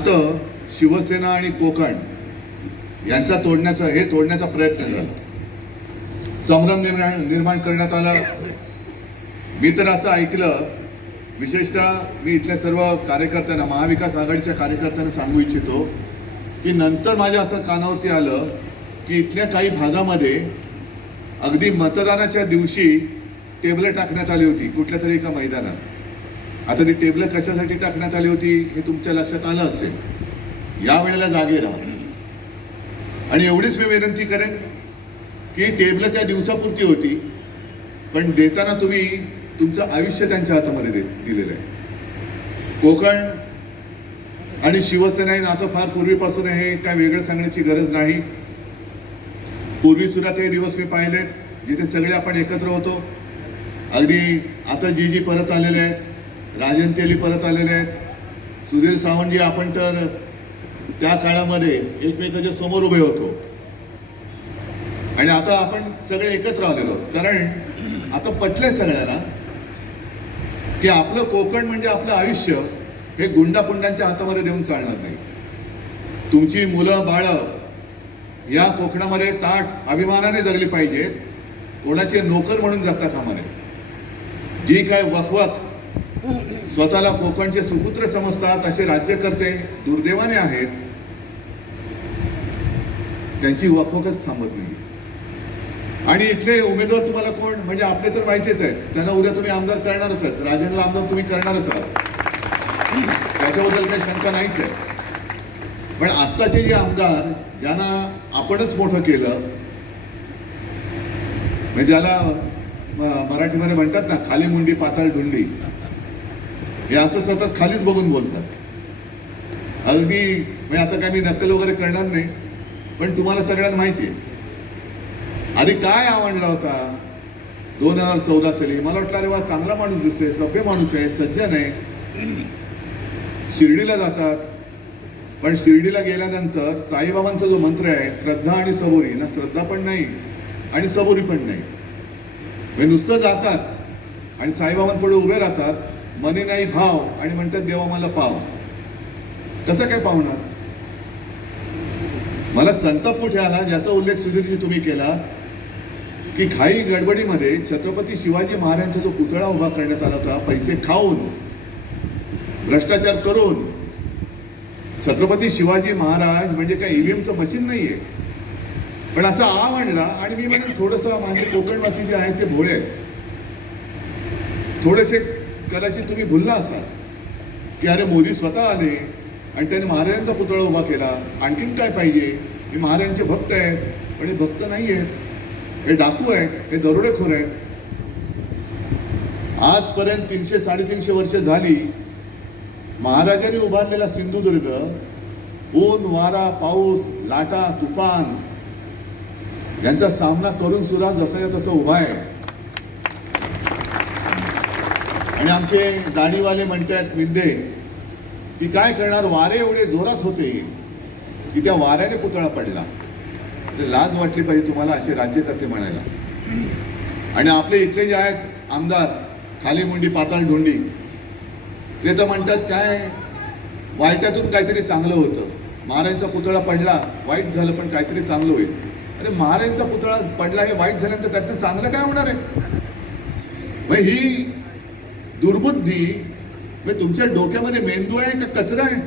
नातं शिवसेना आणि कोकण यांचा तोडण्याचा हे तोडण्याचा प्रयत्न झाला. संभ्रम निर्माण निर्माण करण्यात आला. मी तर असं ऐकलं विशेषतः मी इथल्या सर्व कार्यकर्त्यांना महाविकास आघाडीच्या कार्यकर्त्यांना सांगू इच्छितो की नंतर माझ्या असं कानावरती आलं की इथल्या काही भागामध्ये अगदी मतदानाच्या दिवशी टेबलं टाकण्यात आली होती कुठल्या तरी एका मैदानात. आता ती टेबलं कशासाठी टाकण्यात आली होती हे तुमच्या लक्षात आलं असेल. या वेळेला जागे राहा. आणि एवढीच मी विनंती करेन की टेबलं त्या दिवसापुरती होती पण देताना तुम्ही तुमचं आयुष्य त्यांच्या हातामध्ये दे दिलेलं आहे. कोकण आणि शिवसेना हे नातं फार पूर्वीपासून हे काय वेगळं सांगण्याची गरज नाही. पूर्वी सुद्धा ते दिवस मी पाहिलेत जिथे सगळे आपण एकत्र होतो. अगदी आता जी जी परत आलेले आहेत राजन तेली परत आलेले आहेत. सुधीर सावंतजी आपण तर त्या काळामध्ये एकमेकाच्या समोर उभे होतो. आणि आता आपण सगळे एकत्र आलेलो आहोत. कारण आता पटलंय सगळ्यांना की आपलं कोकण म्हणजे आपलं आयुष्य हे गुंडापुंडांच्या हातामध्ये देऊन चालणार नाही. तुमची मुलं बाळं या कोकणामध्ये ताट अभिमानाने जगली पाहिजेत. कोणाचे नोकर म्हणून जगता कामा नये. जी काय वकवक स्वतःला कोकणचे सुपुत्र समजतात असे राज्यकर्ते दुर्दैवाने आहेत. त्यांची वकवकच थांबत नाही. आणि इथले उमेदवार तुम्हाला कोण? म्हणजे आपले तर माहितीच आहेत. त्यांना उद्या तुम्ही आमदार करणारच आहेत. राजेंद्रला आमदार तुम्ही करणारच आहात. त्याच्याबद्दल काही शंका नाहीच आहे पण आत्ताचे जे आमदार ज्यांना आपणच मोठं केलं म्हणजे ज्याला मराठीमध्ये म्हणतात ना खाली मुंडी पाताळ ढुंडी हे असं सतत खालीच बघून बोलतात. अगदी म्हणजे आता काय मी नक्कल वगैरे करणार नाही पण तुम्हाला सगळ्यांना माहिती आहे. आधी काय आवडला होता? दोन हजार चौदा साली मला वाटलं अरे वा चांगला माणूस दिसतोय सभ्य माणूस आहे सज्जन आहे. शिर्डीला जातात. पण शिर्डीला गेल्यानंतर साईबाबांचा जो मंत्र आहे श्रद्धा आणि सबोरी ना श्रद्धा पण नाही आणि सबोरी पण नाही. म्हणजे नुसतं जातात आणि साईबाबांपुढे उभे राहतात. मनी नाही भाव. आणि म्हणतात देवा मला पाव. कसं काय पावणार? मला संताप कुठे आला? ज्याचा उल्लेख सुधीरजी तुम्ही केला की घाई गडबडीमध्ये छत्रपती शिवाजी महाराजांचा जो पुतळा उभा करण्यात आला होता पैसे खाऊन भ्रष्टाचार करून छत्रपती शिवाजी महाराज म्हणजे काय ईव्हीएमचं मशीन नाहीये. पण असा आव आणला आणि मी म्हणून थोडस माझे कोकणवासी जे आहेत ते भोळे आहेत. थोडेसे कदाचित तुम्ही भुलला असाल की अरे मोदी स्वतः आले आणि त्याने महाराजांचा पुतळा उभा केला. आणखीन काय पाहिजे? हे महाराजांचे भक्त आहेत पण हे भक्त नाही आहेत हे डाकू आहेत हे दरोडेखोर आहेत. आजपर्यंत तीनशे साडेतीनशे वर्ष झाली महाराजांनी उभारलेला सिंधुदुर्ग ऊन वारा पाऊस लाटा तुफान यांचा सामना करून सुद्धा जसा तसं उभा आहे. आणि आमचे दाढीवाले म्हणतात विंदे की काय करणार? वारे एवढे जोरात होते की त्या वाऱ्याने पुतळा पडला. ते लाज वाटली पाहिजे तुम्हाला असे राज्यकर्ते म्हणायला. आणि आपले इथले जे आहेत आमदार खाली मुंडी पाताळ धोंडी ते तर म्हणतात काय? वाईटातून काहीतरी चांगलं होतं. महाराजांचा पुतळा पडला वाईट झालं पण काहीतरी चांगलं होईल. अरे महाराजांचा पुतळा पडला हे वाईट झाल्यानंतर त्यातनं चांगलं काय होणार आहे? मग ही दुर्बुद्धी. म्हणजे तुमच्या डोक्यामध्ये मेंदू आहे का कचरा आहे?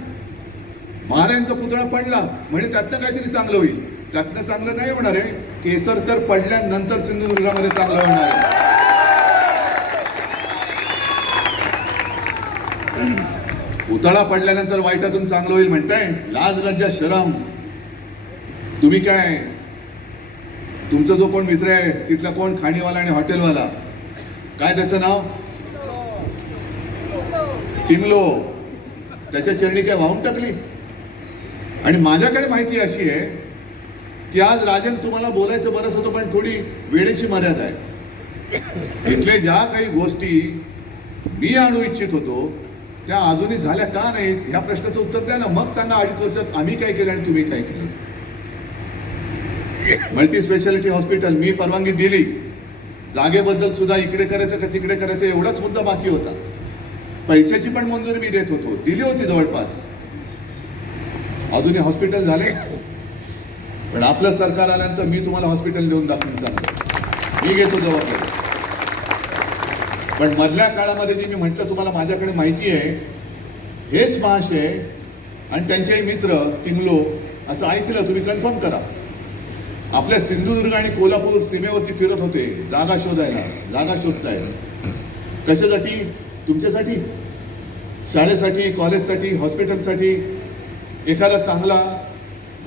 महाराजांचा पुतळा पडला म्हणजे त्यातनं काहीतरी चांगलं होईल. त्यातनं चांगलं नाही होणार आहे. केसर तर पडल्यानंतर सिंधुदुर्गामध्ये चांगलं होणार आहे. पुतळा पडल्यानंतर वाईटातून चांगलं होईल म्हणताय? लाज लज्जा शरम. तुम्ही काय? तुमचा जो कोण मित्र आहे तिथला कोण खाणीवाला आणि हॉटेलवाला? काय त्याचं नाव? टिमलो त्याच्या चरणी काय वाहून टाकली? आणि माझ्याकडे माहिती अशी आहे की आज राजन तुम्हाला बोलायचं बरंच होतं पण थोडी वेळेची मर्यादा आहे. इथले ज्या काही गोष्टी मी आणू इच्छित होतो त्या अजूनही झाल्या का नाहीत ह्या प्रश्नाचं उत्तर द्या ना. मग सांगा अडीच वर्षात आम्ही काय केलं आणि तुम्ही काय केलं? मल्टी स्पेशालिटी हॉस्पिटल मी परवानगी दिली. जागेबद्दल सुद्धा इकडे करायचं का तिकडे करायचं एवढाच मुद्दा बाकी होता. पैशाची पण मंजुरी मी देत होतो. दिली होती जवळपास. अजूनही हॉस्पिटल झाले? पण आपलं सरकार आल्यानंतर मी तुम्हाला हॉस्पिटल देऊन दाखवून सांगतो मी घेतो जबाबदारी. पण मधल्या काळामध्ये जे मी म्हटलं तुम्हाला माझ्याकडे माहिती आहे हेच महाशय आणि त्यांचेही मित्र टिंगलो असं ऐकलं तुम्ही कन्फर्म करा. आपल्या सिंधुदुर्ग आणि कोल्हापूर सीमेवरती फिरत होते. जागा शोधायला जागा शोधताय कशासाठी? तुमच्यासाठी शाळेसाठी कॉलेजसाठी हॉस्पिटलसाठी एखादा चांगला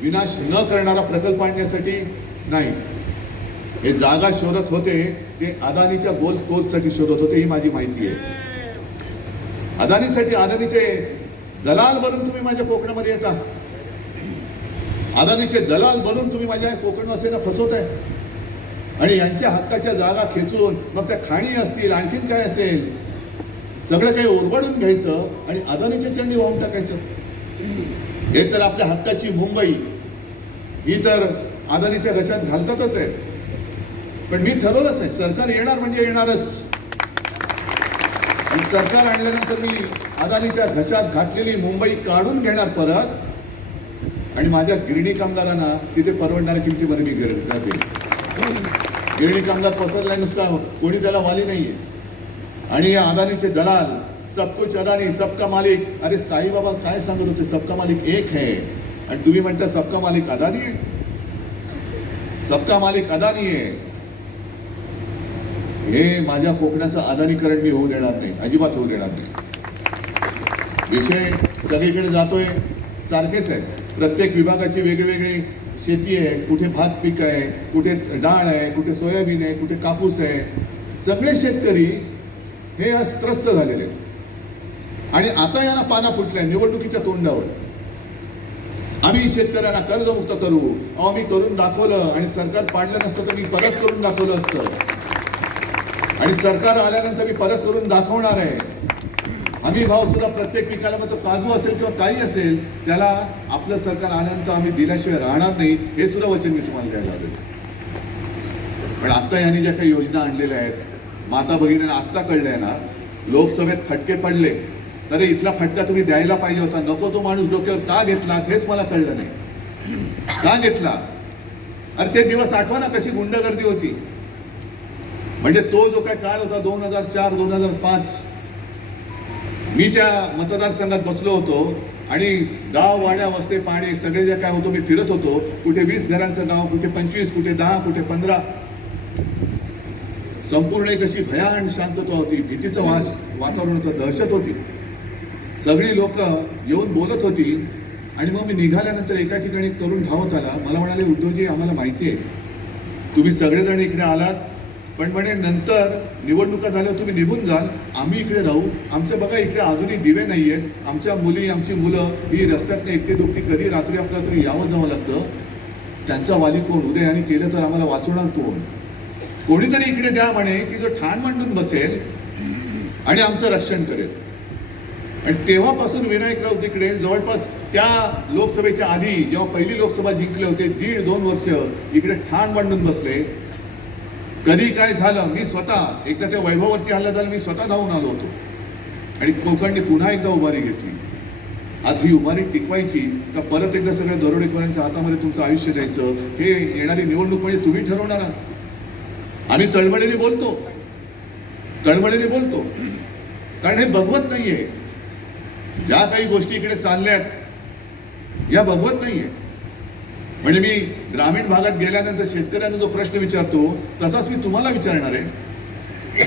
विनाश न करणारा प्रकल्प आणण्यासाठी नाही. हे जागा शोधत होते ते अदानीच्या गोल कोर्ससाठी शोधत होते ही माझी माहिती आहे. अदानीसाठी अदानीचे दलाल बनून तुम्ही माझ्या कोकणामध्ये येता. अदानीचे दलाल बनून तुम्ही माझ्या कोकणवासींना फसवताय. आणि यांच्या हक्काच्या जागा खेचून मग त्या खाणी असतील आणखीन काय असेल? सगळं काही ओरबडून घ्यायचं आणि अदानीच्या चंडी वाहून टाकायचं. हे तर आपल्या हक्काची मुंबई. ही तर अदानीच्या घशात घालतातच आहे. पण मी ठरवलंच आहे सरकार येणार म्हणजे येणारच. आणि सरकार आणल्यानंतर मी अदानीच्या घशात घातलेली मुंबई काढून घेणार परत. आणि माझ्या गिरणी कामगारांना तिथे परवडणाऱ्या किमतीमध्ये मी गिरणी कामगार पसरलाय नुसता कोणी त्याला वाली नाहीये. आणि या अदानीचे दलाल सब कुछ अदानी सबका मालिक. अरे साईबाबा काय सांगत होते? सबका मालिक एक है. आणि तुम्ही म्हणता सबका मालिक अदानी आहे? सबका मालिक अदानी आहे. हे माझ्या कोकणाचं अदानीकरण मी होऊ देणार नाही. अजिबात होऊ देणार नाही. विषय सगळीकडे जातोय. सारखेच आहे. प्रत्येक विभागाची वेगळीवेगळी शेती आहे. कुठे भात पीक आहे कुठे डाळ आहे कुठे सोयाबीन आहे कुठे कापूस आहे. सगळे शेतकरी हे आज त्रस्त झालेले आहेत. आणि आता यांना पाना फुटल्या निवडणुकीच्या तोंडावर. आम्ही शेतकऱ्यांना कर्जमुक्त करू. अहो मी करून दाखवलं आणि सरकार पाडलं नसतं तर मी परत करून दाखवलं असतं. आणि सरकार आल्यानंतर मी परत करून दाखवणार आहे. आम्ही भाव सुद्धा प्रत्येक पिकाला मग तो काजू असेल किंवा काही असेल त्याला आपलं सरकार आल्यानंतर आम्ही दिल्याशिवाय राहणार नाही हे सुद्धा वचन मी तुम्हाला द्यायला आलो पण आता यांनी ज्या काही योजना आणलेल्या आहेत माता भगिनींना आत्ता कळलंय ना लोकसभेत फटके पडले तरी इथला फटका तुम्ही द्यायला पाहिजे होता. नको तो माणूस डोक्यावर का घेतला? हेच मला कळलं नाही. का घेतला? अरे ते दिवस आठवा ना कशी गुंडगर्दी होती. म्हणजे तो जो काय काळ होता दोन हजार चार दोन हजार पाच मी त्या मतदारसंघात बसलो होतो आणि गाव वाड्या वस्ते पाणी सगळे जे काय होतो मी फिरत होतो. कुठे वीस घरांचं गाव कुठे पंचवीस कुठे दहा कुठे पंधरा. संपूर्ण एक अशी भयान शांतता होती. भीतीचं वास वातावरण होतं दहशत होती. सगळी लोक येऊन बोलत होती आणि मग मी निघाल्यानंतर एका ठिकाणी तरुण धावत आला. मला म्हणाले उद्धवजी आम्हाला माहिती आहे. तुम्ही सगळेजण इकडे आलात पण म्हणे नंतर निवडणुका झाल्यावर तुम्ही निघून जाल. आम्ही इकडे राहू. आमचे बघा इकडे अजूनही दिवे नाही आहेत आमच्या मुली आमची मुलं ही रस्त्यातनं एकटी दुपटी कधी रात्री आपल्याला तरी यावं जावं लागतं. त्यांचा वाली कोण? उदय आणि केलं तर आम्हाला वाचवणार कोण? कोणीतरी इकडे द्या म्हणे की जो ठाण मांडून बसेल आणि आमचं रक्षण करेल. आणि तेव्हापासून विनायकराव तिकडे जवळपास त्या लोकसभेच्या आधी जेव्हा पहिली लोकसभा जिंकले होते दीड दोन वर्ष इकडे ठाण मांडून बसले. कधी काय झालं मी स्वतः एकदा त्या वैभववरती हल्ला झाला मी स्वतः धावून आलो होतो. आणि कोकणने पुन्हा एकदा उभारी घेतली. आज ही उभारी टिकवायची का परत एकदा सगळ्या दरोडेखोरांच्या हातामध्ये तुमचं आयुष्य द्यायचं हे येणारी निवडणूक म्हणजे तुम्ही ठरवणार आहात. आम्ही तळमळीने बोलतो. तळमळीने बोलतो. कारण हे बघवत नाहीये. ज्या काही गोष्टी इकडे चालल्यात या बघवत नाहीये. म्हणजे मी ग्रामीण भागात गेल्यानंतर शेतकऱ्यांना जो प्रश्न विचारतो तसाच मी तुम्हाला विचारणार आहे.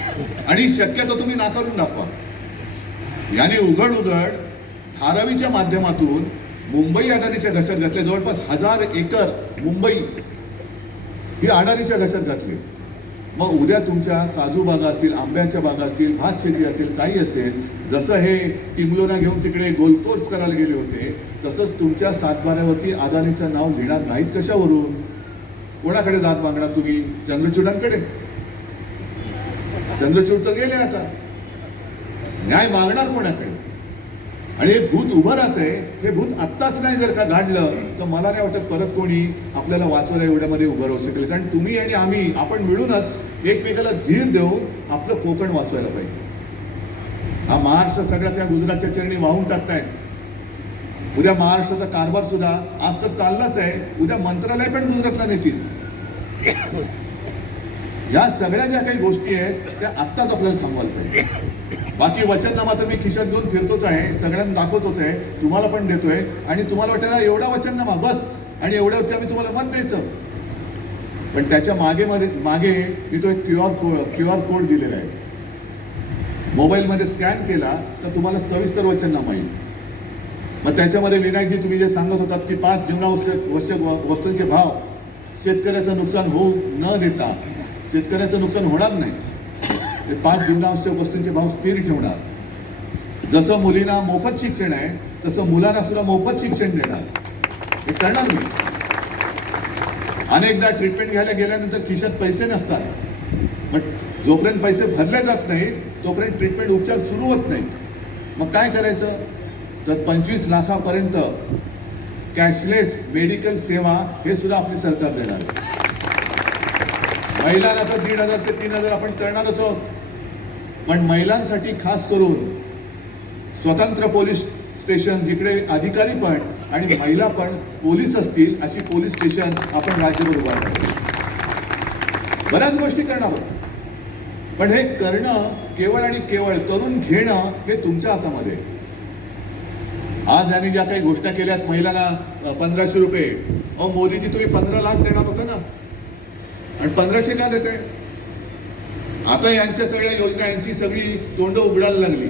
आणि शक्यतो तुम्ही नाकारून दाखवा. याने उघड उघड धारावीच्या माध्यमातून मुंबई अडाणीच्या घशात घातले. जवळपास हजार एकर मुंबई ही अडाणीच्या घशात घातली. मग उद्या तुमच्या काजू बागा असतील आंब्याच्या बागा असतील भात शेती असेल काही असेल जसं हे टिमलोना घेऊन तिकडे गोलकोर्स करायला गेले होते तसंच तुमच्या सातबाऱ्यावरती अदानीचं नाव घेणार नाहीत कशावरून? कोणाकडे दात मागणार तुम्ही? चंद्रचूडांकडे? चंद्रचूड तर गेले आता. न्याय मागणार कोणाकडे? आणि हे भूत उभं राहतंय. हे भूत आत्ताच नाही जर का घाडलं तर मला नाही वाटत परत कोणी आपल्याला वाचवायला एवढ्यामध्ये उभं राहू शकेल. कारण तुम्ही आणि आम्ही आपण मिळूनच एकमेकाला धीर देऊन आपलं कोकण वाचवायला पाहिजे. हा महाराष्ट्र सगळ्या त्या गुजरातच्या चरणी वाहून टाकतायत. उद्या महाराष्ट्राचा कारभार सुद्धा आज तर चाललाच आहे. उद्या मंत्रालय पण गुजरातला नेतील. या सगळ्या ज्या काही गोष्टी आहेत त्या आत्ताच आपल्याला थांबवायला पाहिजे. बाकी वचननामा तर मी खिशात घेऊन फिरतोच आहे सगळ्यांना दाखवतोच आहे तुम्हाला पण देतोय आणि तुम्हाला वाटायला एवढा वचननामा बस. आणि एवढ्यावरती आम्ही तुम्हाला मन द्यायचं. पण त्याच्यामागे मध्ये मागे मी तो एक Q R code Q R code दिलेला आहे. मोबाईलमध्ये स्कॅन केला तर तुम्हाला सविस्तर वचननामा येईल. मग त्याच्यामध्ये विनायकजी तुम्ही जे सांगत होतात की पाच जीवनावश्यक आवश्यक व- वस्तूंचे भाव शेतकऱ्याचं नुकसान होऊ न देता शेतकऱ्याचं नुकसान होणार नाही. ते पाच जीवनावश्यक वस्तूंचे भाव स्थिर ठेवणार. जसं मुलींना मोफत शिक्षण आहे तसं मुलांना सुद्धा मोफत शिक्षण देणार. हे करणार मी. अनेकदा ट्रीटमेंट घ्यायला गेल्यानंतर खिशात पैसे नसतात. बट जोपर्यंत पैसे भरले जात नाहीत तोपर्यंत ट्रीटमेंट उपचार सुरू होत नाहीत. मग काय करायचं? तर पंचवीस लाखापर्यंत कॅशलेस मेडिकल सेवा हे सुद्धा आपली सरकार देणार. आहे महिलांना तर दीड हजार ते तीन हजार आपण करणारच आहोत. पण महिलांसाठी खास करून स्वतंत्र पोलीस स्टेशन जिकडे अधिकारी पण आणि महिला पण पोलीस असतील अशी पोलीस स्टेशन आपण राज्यभर उभारणार बऱ्याच गोष्टी करणार आहोत. पण हे करणं केवळ आणि केवळ करून घेणं हे तुमच्या हातामध्ये आज यांनी ज्या काही घोषणा केल्यात महिलांना पंधराशे रुपये. अहो मोदीजी तुम्ही पंधरा लाख देणार होता ना? आणि पंधराशे का देते आता यांच्या सगळ्या योजना यांची सगळी तोंड उघडायला लागली.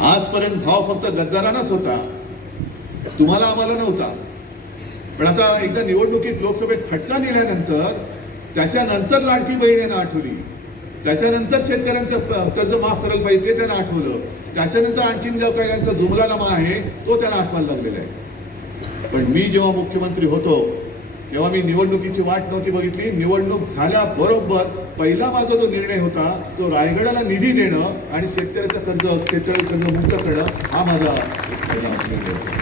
आजपर्यंत भाव फक्त गद्दारांनाच होता. तुम्हाला आम्हाला नव्हता. पण आता एकदा निवडणुकीत लोकसभेत फटका दिल्यानंतर त्याच्यानंतर लाडकी बहीण यांना आठवली. त्याच्यानंतर शेतकऱ्यांचं कर्ज माफ करायला पाहिजे ते त्यांना आठवलं. त्याच्यानंतर आणखीन जो काही यांचा जुमलानामा आहे तो त्यांना आठवायला लागलेला आहे. पण मी जेव्हा मुख्यमंत्री होतो तेव्हा मी निवडणुकीची वाट नव्हती बघितली निवडणूक झाल्याबरोबर पहिला माझा जो निर्णय होता तो रायगडाला निधी देणं आणि शेतकऱ्याचं कर्ज शेतकऱ्याचं कर्ज मुक्त करणं हा माझा निर्णय होता.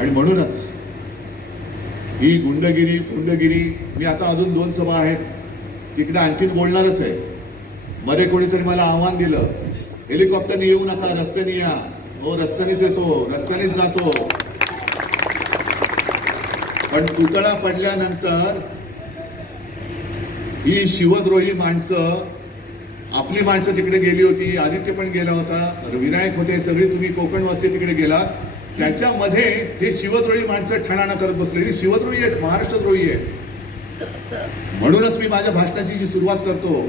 आणि म्हणूनच ही गुंडगिरी गुंडगिरी मी आता अजून दोन सभा आहेत तिकडे आणखीन बोलणारच आहे. मध्ये कोणीतरी मला आव्हान दिलं हेलिकॉप्टरने येऊ नका रस्त्याने या. हो रस्त्यानेच येतो रस्त्यानेच जातो. पण पुतळा पडल्यानंतर ही शिवद्रोही माणसं आपली माणसं तिकडे गेली होती आदित्य पण गेला होता विनायक होते सगळी तुम्ही कोकणवासी तिकडे गेलात. त्याच्यामध्ये हे शिवद्रोही माणसं ठराणा करत बसलेली. शिवद्रोही आहेत महाराष्ट्रद्रोही आहेत म्हणूनच मी माझ्या भाषणाची जी सुरुवात करतो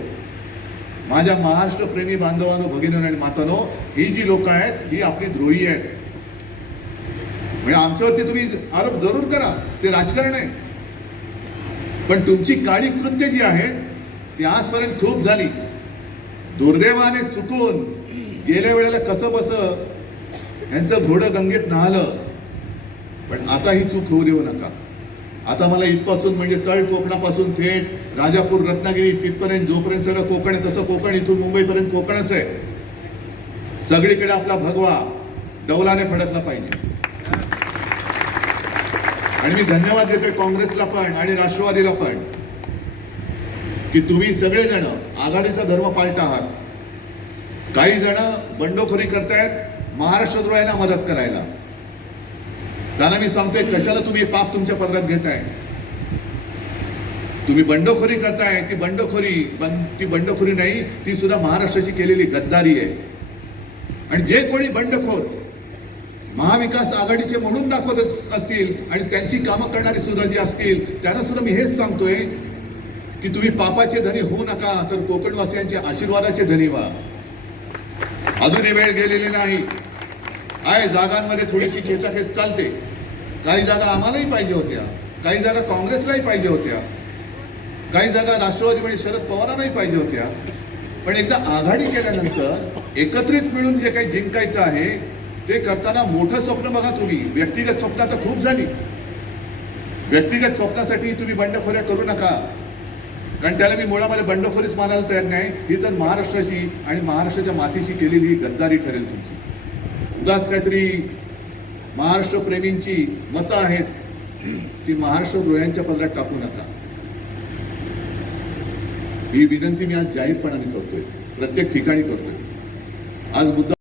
माझ्या महाराष्ट्र प्रेमी बांधवांनो भगिनी आणि मातानो ही जी लोक आहेत ही आपली द्रोही आहेत. म्हणजे आमच्यावरती तुम्ही आरोप जरूर करा. ते राजकारण आहे. पण तुमची काळी कृत्य जी आहेत ती आजपर्यंत खूप झाली. दुर्दैवाने चुकून गेल्या वेळेला कसं बस यांचं घोडं गंगेत न्हालं. पण आता ही चूक होऊ देऊ नका. आता मला इथपासून म्हणजे तळ कोकणापासून थेट राजापूर रत्नागिरी तिथपर्यंत जोपर्यंत सगळं कोकण आहे तसं कोकण इथून मुंबईपर्यंत कोकणच आहे. सगळीकडे आपला भगवा डौलाने फडकला पाहिजे. आणि मी धन्यवाद देतोय काँग्रेसला पण आणि राष्ट्रवादीला पण की तुम्ही सगळेजण आघाडीचा धर्म पाळत आहात. काही जण बंडखोरी करतायत महाराष्ट्रद्रोह्यांना मदत करायला. त्यांना मी सांगतोय कशाला तुम्ही पाप तुमच्या पदरात घेताय? तुम्ही बंडखोरी करताय ती बंडखोरी बं- ती बंडखोरी नाही ती सुद्धा महाराष्ट्राशी केलेली गद्दारी आहे. आणि जे कोणी बंडखोर महाविकास आघाडीचे म्हणून दाखवत अस- असतील आणि त्यांची कामं करणारी सुद्धा जी असतील त्यांना सुद्धा मी हेच सांगतोय की तुम्ही पापाचे धनी होऊ नका तर कोकणवासियांच्या आशीर्वादाचे धनी व्हा. अजूनही वेळ गेलेली नाही. आहे जागांमध्ये थोडीशी खेचाखेच चालते. काही जागा आम्हालाही पाहिजे होत्या. काही जागा काँग्रेसलाही पाहिजे होत्या. काही जागा राष्ट्रवादी म्हणजे शरद पवारांनाही पाहिजे होत्या. पण एकदा आघाडी केल्यानंतर एकत्रित मिळून जे काही जिंकायचं आहे ते करताना मोठं स्वप्न बघा तुम्ही. व्यक्तिगत स्वप्न आता खूप झाली. व्यक्तिगत स्वप्नासाठी तुम्ही बंडखोऱ्या करू नका. कारण त्याला मी मुळामध्ये बंडखोरीच मानायला तयार नाही. ही तर महाराष्ट्राशी आणि महाराष्ट्राच्या मातीशी केलेली ही गद्दारी ठरेल तुमची. उगाच काहीतरी महाराष्ट्र प्रेमींची मतं आहेत ती महाराष्ट्र डोळ्यांच्या पदरात टाकू नका. ही विनंती मी आज जाहीरपणाने करतोय. प्रत्येक ठिकाणी करतोय. आज मुद्दा